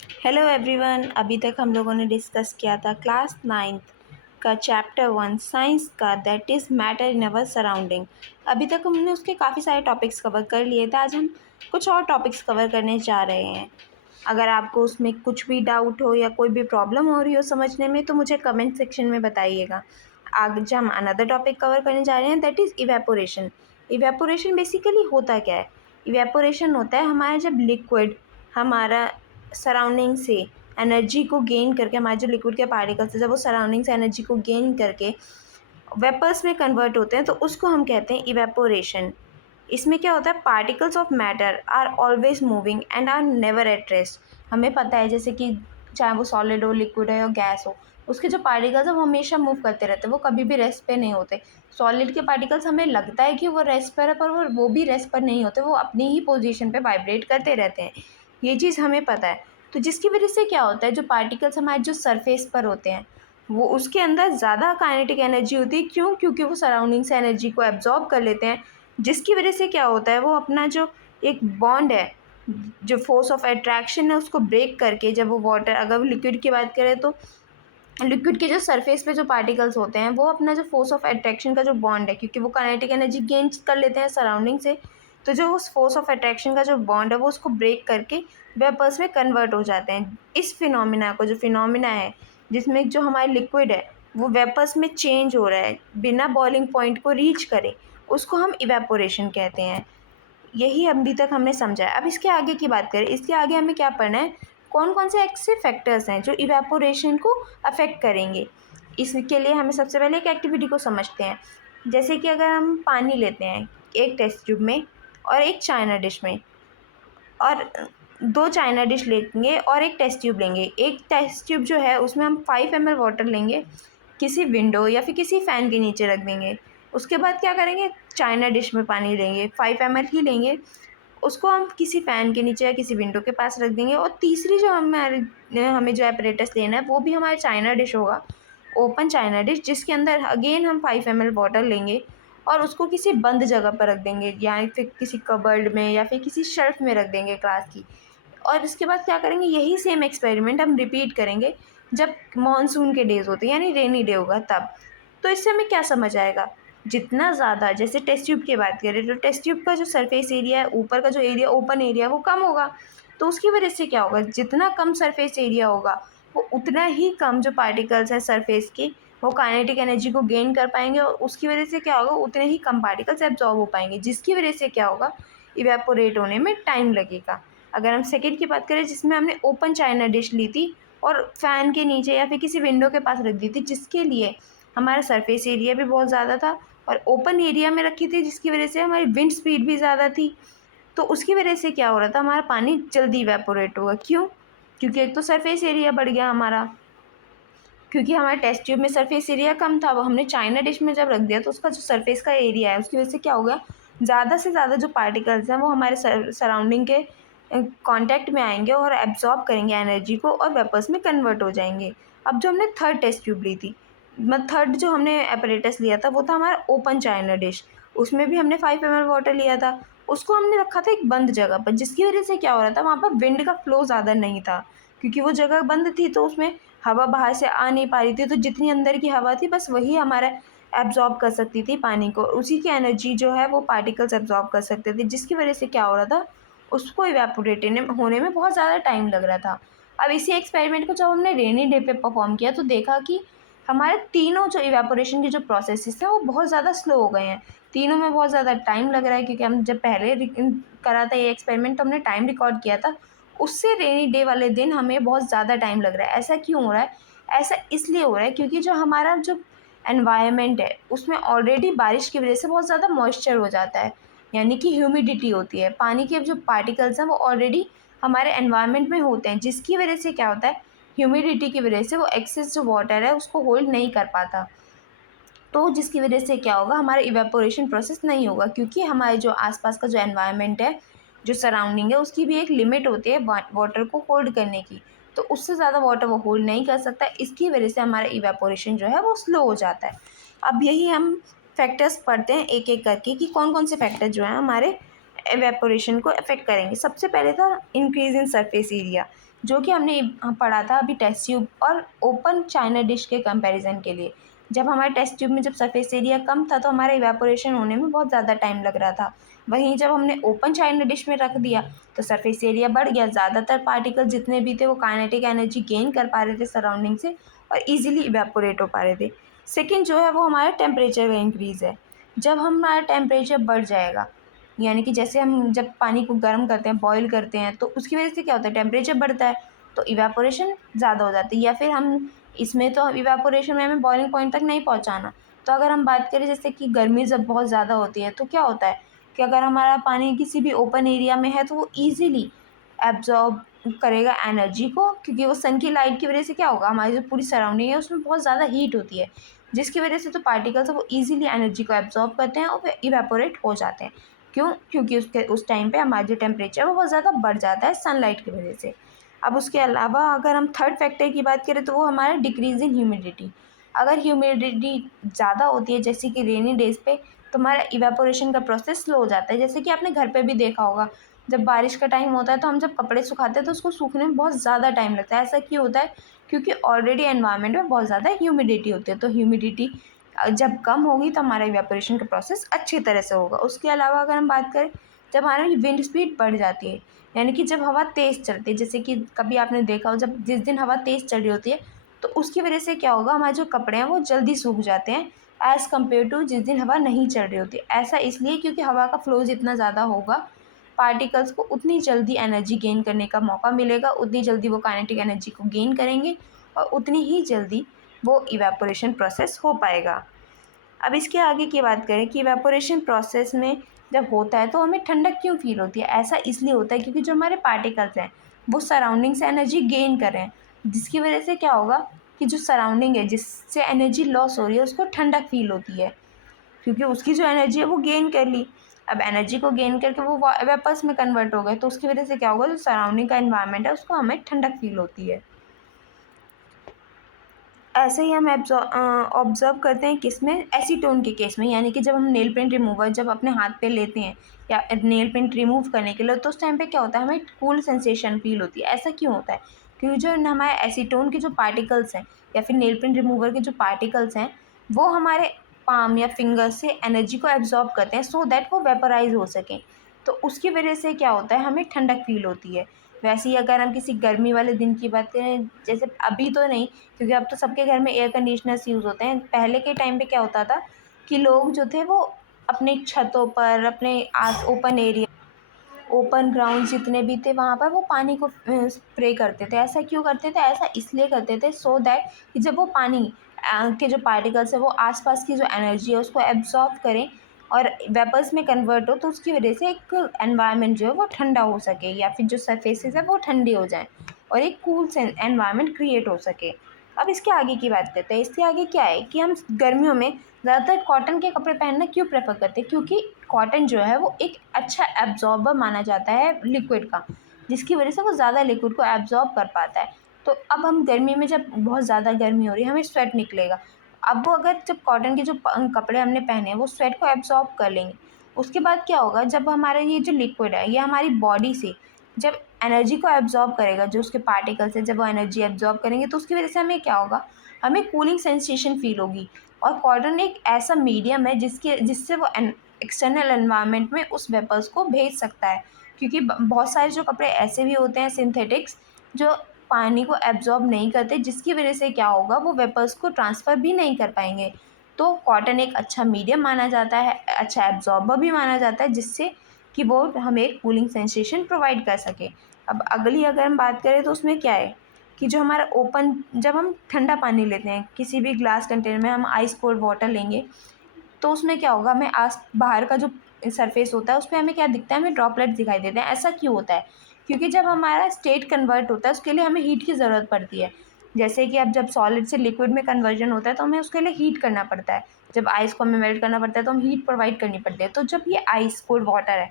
Hello everyone. अभी तक हम लोगों ने डिस्कस किया था क्लास 9th का चैप्टर 1 साइंस का, that is matter in our surrounding. अभी तक हमने उसके काफ़ी सारे टॉपिक्स कवर कर लिए थे। आज हम कुछ और टॉपिक्स कवर करने जा रहे हैं। अगर आपको उसमें कुछ भी डाउट हो या कोई भी प्रॉब्लम हो रही हो समझने में तो मुझे कमेंट सेक्शन में बताइएगा। आज हम अनदर टॉपिक कवर करने जा रहे हैं, that is evaporation. Evaporation basically होता क्या है? इवेपोरेशन होता है हमारा जब लिक्विड हमारा सराउंडिंग से एनर्जी को गेन करके, हमारे जो लिक्विड के पार्टिकल्स हैं जब वो सराउंडिंग से एनर्जी को गेन करके वेपर्स में कन्वर्ट होते हैं तो उसको हम कहते हैं इवेपोरेशन। इसमें क्या होता है, particles of matter are always moving and are never at rest. हमें पता है जैसे कि चाहे वो सॉलिड हो, लिक्विड हो या गैस हो, उसके जो पार्टिकल्स हैं वो हमेशा मूव करते रहते हैं, वो कभी भी रेस्ट पे नहीं होते। सॉलिड के पार्टिकल्स हमें लगता है कि वो रेस्ट पर है, पर वो भी रेस्ट पर नहीं होते, वो अपनी ही पोजीशन पे वाइब्रेट करते रहते हैं। ये चीज़ हमें पता है। तो जिसकी वजह से क्या होता है, जो पार्टिकल्स हमारे जो सरफेस पर होते हैं वो उसके अंदर ज़्यादा काइनेटिक एनर्जी होती है। क्यों? क्योंकि वो सराउंडिंग से एनर्जी को एब्जॉर्ब कर लेते हैं, जिसकी वजह से क्या होता है, वो अपना जो एक बॉन्ड है, जो फोर्स ऑफ अट्रैक्शन है, उसको ब्रेक करके, जब वो वाटर, अगर लिक्विड की बात करें तो लिक्विड के जो सरफेस पे जो पार्टिकल्स होते हैं वो अपना जो फोर्स ऑफ अट्रैक्शन का जो बॉन्ड है, क्योंकि वो काइनेटिक एनर्जी गेन कर लेते हैं सराउंडिंग से, तो जो उस फोर्स ऑफ अट्रैक्शन का जो बॉन्ड है वो उसको ब्रेक करके वेपर्स में कन्वर्ट हो जाते हैं। इस फिनोमिना को, जो फिनोमिना है जिसमें जो हमारे लिक्विड है वो वेपर्स में चेंज हो रहा है बिना बॉइलिंग पॉइंट को रीच करे, उसको हम इवेपोरेशन कहते हैं। यही अभी तक हमने समझा है। अब इसके आगे की बात करें, इसके आगे हमें क्या पढ़ना है, कौन कौन से ऐसे फैक्टर्स हैं जो इवेपोरेशन को अफेक्ट करेंगे। इसके लिए हमें सबसे पहले एक एक्टिविटी को समझते हैं। जैसे कि अगर हम पानी लेते हैं एक टेस्ट ट्यूब में और एक चाइना डिश में, और दो चाइना डिश लेंगे और एक टेस्ट ट्यूब लेंगे। एक टेस्ट ट्यूब जो है उसमें हम 5 ml वाटर लेंगे, किसी विंडो या फिर किसी फ़ैन के नीचे रख देंगे। उसके बाद क्या करेंगे, चाइना डिश में पानी लेंगे, 5 ml ही लेंगे, उसको हम किसी फ़ैन के नीचे या किसी विंडो के पास रख देंगे। और तीसरी जो हमें जो एपरेटस लेना है वो भी हमारा चाइना डिश होगा, ओपन चाइना डिश, जिसके अंदर अगेन हम 5 ml वाटर लेंगे और उसको किसी बंद जगह पर रख देंगे, या फिर किसी कबर्ड में या फिर किसी शेल्फ में रख देंगे क्लास की। और इसके बाद क्या करेंगे, यही सेम एक्सपेरिमेंट हम रिपीट करेंगे जब मानसून के डेज़ होते हैं, यानी रेनी डे होगा तब। तो इससे हमें क्या समझ आएगा, जितना ज़्यादा, जैसे टेस्ट ट्यूब की बात करें तो टेस्ट ट्यूब का जो सरफेस एरिया है, ऊपर का जो एरिया, ओपन एरिया, वो कम होगा। तो उसकी वजह से क्या होगा, जितना कम सरफेस एरिया होगा वो उतना ही कम जो पार्टिकल्स हैं सरफेस के, वो काइनेटिक एनर्जी को गेन कर पाएंगे, और उसकी वजह से क्या होगा, उतने ही कम पार्टिकल्स एब्जॉर्ब हो पाएंगे, जिसकी वजह से क्या होगा, इवेपोरेट होने में टाइम लगेगा। अगर हम सेकंड की बात करें, जिसमें हमने ओपन चाइना डिश ली थी और फ़ैन के नीचे या फिर किसी विंडो के पास रख दी थी, जिसके लिए हमारा सरफेस एरिया भी बहुत ज़्यादा था और ओपन एरिया में रखी थी, जिसकी वजह से हमारी विंड स्पीड भी ज़्यादा थी, तो उसकी वजह से क्या हो रहा था, हमारा पानी जल्दी इवेपोरेट होगा। क्यों? क्योंकि एक तो सरफेस एरिया बढ़ गया हमारा, क्योंकि हमारे टेस्ट ट्यूब में सरफेस एरिया कम था, वो हमने चाइना डिश में जब रख दिया तो उसका जो सरफेस का एरिया है उसकी वजह से क्या हो गया, ज़्यादा से ज़्यादा जो पार्टिकल्स हैं वो हमारे सराउंडिंग के कांटेक्ट में आएंगे और एब्जॉर्ब करेंगे एनर्जी को और वेपर्स में कन्वर्ट हो जाएंगे। अब जो हमने थर्ड टेस्ट ट्यूब ली थी, मतलब थर्ड जो हमने एपरेटस लिया था वो था हमारा ओपन चाइना डिश। उसमें भी हमने 5 ml वाटर लिया था, उसको हमने रखा था एक बंद जगह पर, जिसकी वजह से क्या हो रहा था, वहाँ पर विंड का फ्लो ज़्यादा नहीं था, क्योंकि वो जगह बंद थी तो उसमें हवा बाहर से आ नहीं पा रही थी, तो जितनी अंदर की हवा थी बस वही हमारा एब्जॉर्ब कर सकती थी पानी को, उसी की एनर्जी जो है वो पार्टिकल्स एब्जॉर्ब कर सकते थे, जिसकी वजह से क्या हो रहा था, उसको इवेपोरेट होने में बहुत ज़्यादा टाइम लग रहा था। अब इसी एक्सपेरिमेंट को जब हमने रेनी डे पे परफॉर्म किया तो देखा कि हमारे तीनों जो इवेपोरेशन के जो प्रोसेसेस हैं वो बहुत ज़्यादा स्लो हो गए हैं। तीनों में बहुत ज़्यादा टाइम लग रहा है, क्योंकि हम जब पहले करा था ये एक्सपेरिमेंट तो हमने टाइम रिकॉर्ड किया था, उससे रेनी डे वाले दिन हमें बहुत ज़्यादा टाइम लग रहा है। ऐसा क्यों हो रहा है? ऐसा इसलिए हो रहा है क्योंकि जो हमारा जो एनवायरनमेंट है उसमें ऑलरेडी बारिश की वजह से बहुत ज़्यादा मॉइस्चर हो जाता है, यानी कि ह्यूमिडिटी होती है, पानी के जो पार्टिकल्स हैं वो ऑलरेडी हमारे एनवायरनमेंट में होते हैं, जिसकी वजह से क्या होता है, ह्यूमिडिटी की वजह से वो एक्सेस जो वाटर है उसको होल्ड नहीं कर पाता, तो जिसकी वजह से क्या होगा, हमारा इवेपोरेशन प्रोसेस नहीं होगा, क्योंकि हमारे जो आसपास का जो एनवायरनमेंट है, जो सराउंडिंग है, उसकी भी एक लिमिट होती है वाटर को होल्ड करने की, तो उससे ज़्यादा वाटर वो होल्ड नहीं कर सकता, इसकी वजह से हमारा इवेपोरेशन जो है वो स्लो हो जाता है। अब यही हम फैक्टर्स पढ़ते हैं एक एक करके कि कौन कौन से फैक्टर जो हैं हमारे एवेपोरेशन को अफेक्ट करेंगे। सबसे पहले था इंक्रीज इन सरफेस एरिया, जो कि हमने पढ़ा था अभी टेस्ट ट्यूब और ओपन चाइना डिश के कंपैरिजन के लिए। जब हमारे टेस्ट ट्यूब में जब सरफेस एरिया कम था तो हमारा इवेपोरेशन होने में बहुत ज़्यादा टाइम लग रहा था। वहीं जब हमने ओपन चाइना डिश में रख दिया तो सरफेस एरिया बढ़ गया, ज़्यादातर पार्टिकल जितने भी थे वो काइनेटिक एनर्जी गेन कर पा रहे थे सराउंडिंग से और ईजिली इवेपोरेट हो पा रहे थे। सेकेंड जो है वो हमारा टेम्परेचर का इंक्रीज़ है। जब हमारा टेम्परेचर बढ़ जाएगा, यानी कि जैसे हम जब पानी को गर्म करते हैं, बॉईल करते हैं, तो उसकी वजह से क्या होता है, टेम्परेचर बढ़ता है तो इवेपोरेशन ज़्यादा हो जाती है। या फिर हम इसमें तो इवेपोरेशन में हमें बॉइलिंग पॉइंट तक नहीं पहुंचाना। तो अगर हम बात करें जैसे कि गर्मी जब बहुत ज़्यादा होती है तो क्या होता है कि अगर हमारा पानी किसी भी ओपन एरिया में है तो वो ईजिली एब्जॉर्ब करेगा एनर्जी को, क्योंकि वो सन की लाइट की वजह से क्या होगा, हमारी जो पूरी सराउंडिंग है उसमें बहुत ज़्यादा हीट होती है, जिसकी वजह से जो पार्टिकल्स है वो ईजिली एनर्जी को एब्जॉर्ब करते हैं और वे इवेपोरेट हो जाते हैं। क्यों? क्योंकि उसके उस टाइम पे हमारा जो टेम्परेचर है वो बहुत ज़्यादा बढ़ जाता है सनलाइट की वजह से। अब उसके अलावा अगर हम थर्ड फैक्टर की बात करें तो वो हमारा डिक्रीज इन ह्यूमिडिटी। अगर ह्यूमिडिटी ज़्यादा होती है जैसे कि रेनी डेज़ पे, तो हमारा इवेपोरेशन का प्रोसेस स्लो हो जाता है। जैसे कि आपने घर पे भी देखा होगा, जब बारिश का टाइम होता है तो हम जब कपड़े सुखाते हैं तो उसको सूखने में बहुत ज़्यादा टाइम लगता है। ऐसा क्यों होता है? क्योंकि ऑलरेडी एनवायरनमेंट में बहुत ज़्यादा ह्यूमिडिटी होती है। तो ह्यूमिडिटी जब कम होगी तो हमारा इवेपोरेशन का प्रोसेस अच्छी तरह से होगा। उसके अलावा अगर हम बात करें, जब हमारी विंड स्पीड बढ़ जाती है, यानी कि जब हवा तेज़ चलती है, जैसे कि कभी आपने देखा हो जब जिस दिन हवा तेज़ चल रही होती है तो उसकी वजह से क्या होगा, हमारे जो कपड़े हैं वो जल्दी सूख जाते हैं एज़ कम्पेयर टू जिस दिन हवा नहीं चल रही होती। ऐसा इसलिए क्योंकि हवा का फ्लो जितना ज़्यादा होगा, पार्टिकल्स को उतनी जल्दी एनर्जी गेन करने का मौका मिलेगा, उतनी जल्दी वो काइनेटिक एनर्जी को गेन करेंगे और उतनी ही जल्दी वो इवेपोरेशन प्रोसेस हो पाएगा। अब इसके आगे की बात करें कि इवेपोरेशन प्रोसेस में जब होता है तो हमें ठंडक क्यों फ़ील होती है? ऐसा इसलिए होता है क्योंकि जो हमारे पार्टिकल्स हैं वो सराउंडिंग से एनर्जी गेन कर रहे हैं, जिसकी वजह से क्या होगा कि जो सराउंडिंग है जिससे एनर्जी लॉस हो रही है उसको ठंडक फ़ील होती है, क्योंकि उसकी जो एनर्जी है वो गेन कर ली। अब एनर्जी को गेन करके वो वेपर्स में कन्वर्ट हो गए, तो उसकी वजह से क्या होगा, जो सराउंडिंग का एनवायरनमेंट है उसको हमें ठंडक फ़ील होती है। ऐसे ही हम ऑब्ज़र्व करते हैं किसमें, एसीटोन के केस में, यानी कि जब हम नेल पेंट रिमूवर जब अपने हाथ पे लेते हैं या नेल पेंट रिमूव करने के लिए, तो उस टाइम पे क्या होता है, हमें कूल सेंसेशन फील होती है। ऐसा क्यों होता है? क्योंकि जो हमारे एसीटोन के जो पार्टिकल्स हैं या फिर नेल पेंट रिमूवर के जो पार्टिकल्स हैं वो हमारे पाम या फिंगर से एनर्जी को एब्जॉर्ब करते हैं सो दैट वो वेपराइज हो सकें। तो उसकी वजह से क्या होता है, हमें ठंडक फील होती है। वैसे ही अगर हम किसी गर्मी वाले दिन की बात करें, जैसे अभी तो नहीं क्योंकि अब तो सबके घर में एयर कंडीशनर्स यूज़ होते हैं। पहले के टाइम पे क्या होता था कि लोग जो थे वो अपने छतों पर, अपने आस ओपन एरिया, ओपन ग्राउंड जितने भी थे वहाँ पर वो पानी को स्प्रे करते थे। ऐसा क्यों करते थे? ऐसा इसलिए करते थे सो दैट कि जब वो पानी के जो पार्टिकल्स है वो आसपास की जो एनर्जी है उसको एब्जॉर्ब करें और वेपर्स में कन्वर्ट हो, तो उसकी वजह से एक एनवायरनमेंट जो है वो ठंडा हो सके या फिर जो सरफेसेस है वो ठंडी हो जाएँ और एक कूल से एनवायरनमेंट क्रिएट हो सके। अब इसके आगे की बात करते हैं। इसके आगे क्या है कि हम गर्मियों में ज़्यादातर कॉटन के कपड़े पहनना क्यों प्रेफर करते हैं? क्योंकि कॉटन जो है वो एक अच्छा एब्जॉर्बर माना जाता है लिक्विड का, जिसकी वजह से वो ज़्यादा लिक्विड को एब्जॉर्ब कर पाता है। तो अब हम गर्मी में जब बहुत ज़्यादा गर्मी हो रही है, हमें स्वेट निकलेगा। अब वो अगर जब कॉटन के जो कपड़े हमने पहने हैं वो स्वेट को एब्जॉर्ब कर लेंगे। उसके बाद क्या होगा, जब हमारा ये जो लिक्विड है ये हमारी बॉडी से जब एनर्जी को एब्जॉर्ब करेगा, जो उसके पार्टिकल्स हैं जब वो एनर्जी एब्जॉर्ब करेंगे तो उसकी वजह से हमें क्या होगा, हमें कूलिंग सेंसेशन फील होगी। और कॉटन एक ऐसा मीडियम है जिससे वो एक्सटर्नल एनवायरनमेंट में उस वेपर्स को भेज सकता है, क्योंकि बहुत सारे जो कपड़े ऐसे भी होते हैं सिंथेटिक्स जो पानी को एब्जॉर्ब नहीं करते, जिसकी वजह से क्या होगा वो वेपर्स को ट्रांसफ़र भी नहीं कर पाएंगे। तो कॉटन एक अच्छा मीडियम माना जाता है, अच्छा एब्जॉर्बर भी माना जाता है, जिससे कि वो हमें कूलिंग सेंसेशन प्रोवाइड कर सके। अब अगली अगर हम बात करें तो उसमें क्या है कि जो हमारा ओपन, जब हम ठंडा पानी लेते हैं किसी भी ग्लास कंटेनर में, हम आइस कोल्ड वाटर लेंगे तो उसमें क्या होगा, हमें आस बाहर का जो सरफेस होता है उस पे हमें क्या दिखता है, हमें ड्रॉपलेट दिखाई देते हैं। ऐसा क्यों होता है? क्योंकि जब हमारा स्टेट कन्वर्ट होता है उसके लिए हमें हीट की ज़रूरत पड़ती है। जैसे कि अब जब सॉलिड से लिक्विड में कन्वर्जन होता है तो हमें उसके लिए हीट करना पड़ता है। जब आइस को हमें मेल्ट करना पड़ता है तो हम हीट प्रोवाइड करनी पड़ती है। तो जब ये आइस कोल्ड वाटर है,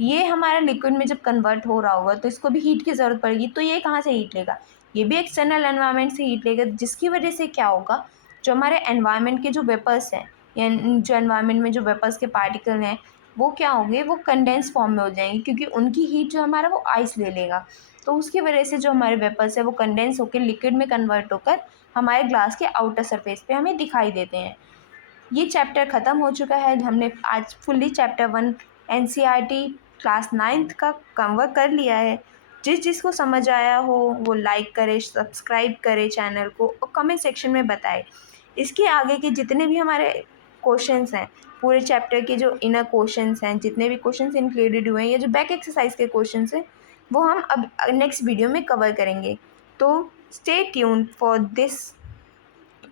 ये हमारा लिक्विड में जब कन्वर्ट हो रहा होगा तो इसको भी हीट की ज़रूरत पड़ेगी। तो ये कहाँ से हीट लेगा? ये भी एक्सटर्नल एनवायरनमेंट से हीट लेगा, जिसकी वजह से क्या होगा, जो हमारे एनवायरनमेंट के जो वेपर्स हैं या जो एनवायरनमेंट में जो वेपर्स के पार्टिकल हैं वो क्या होंगे, वो कंडेंस फॉर्म में हो जाएंगे, क्योंकि उनकी हीट जो हमारा वो आइस ले लेगा। तो उसकी वजह से जो हमारे वेपर्स है वो कंडेंस होकर लिक्विड में कन्वर्ट होकर हमारे ग्लास के आउटर सरफेस पे हमें दिखाई देते हैं। ये चैप्टर ख़त्म हो चुका है। हमने आज fully chapter 1 NCERT class 9th का कवर कर लिया है। जिसको समझ आया हो वो लाइक करे, सब्सक्राइब करे चैनल को और कमेंट सेक्शन में बताए। इसके आगे के जितने भी हमारे क्वेश्चंस हैं, पूरे चैप्टर के जो इनर क्वेश्चंस हैं, जितने भी क्वेश्चंस इंक्लूडेड हुए हैं या जो बैक एक्सरसाइज के क्वेश्चंस हैं, वो हम अब नेक्स्ट वीडियो में कवर करेंगे। तो stay tuned for this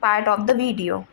part of the video.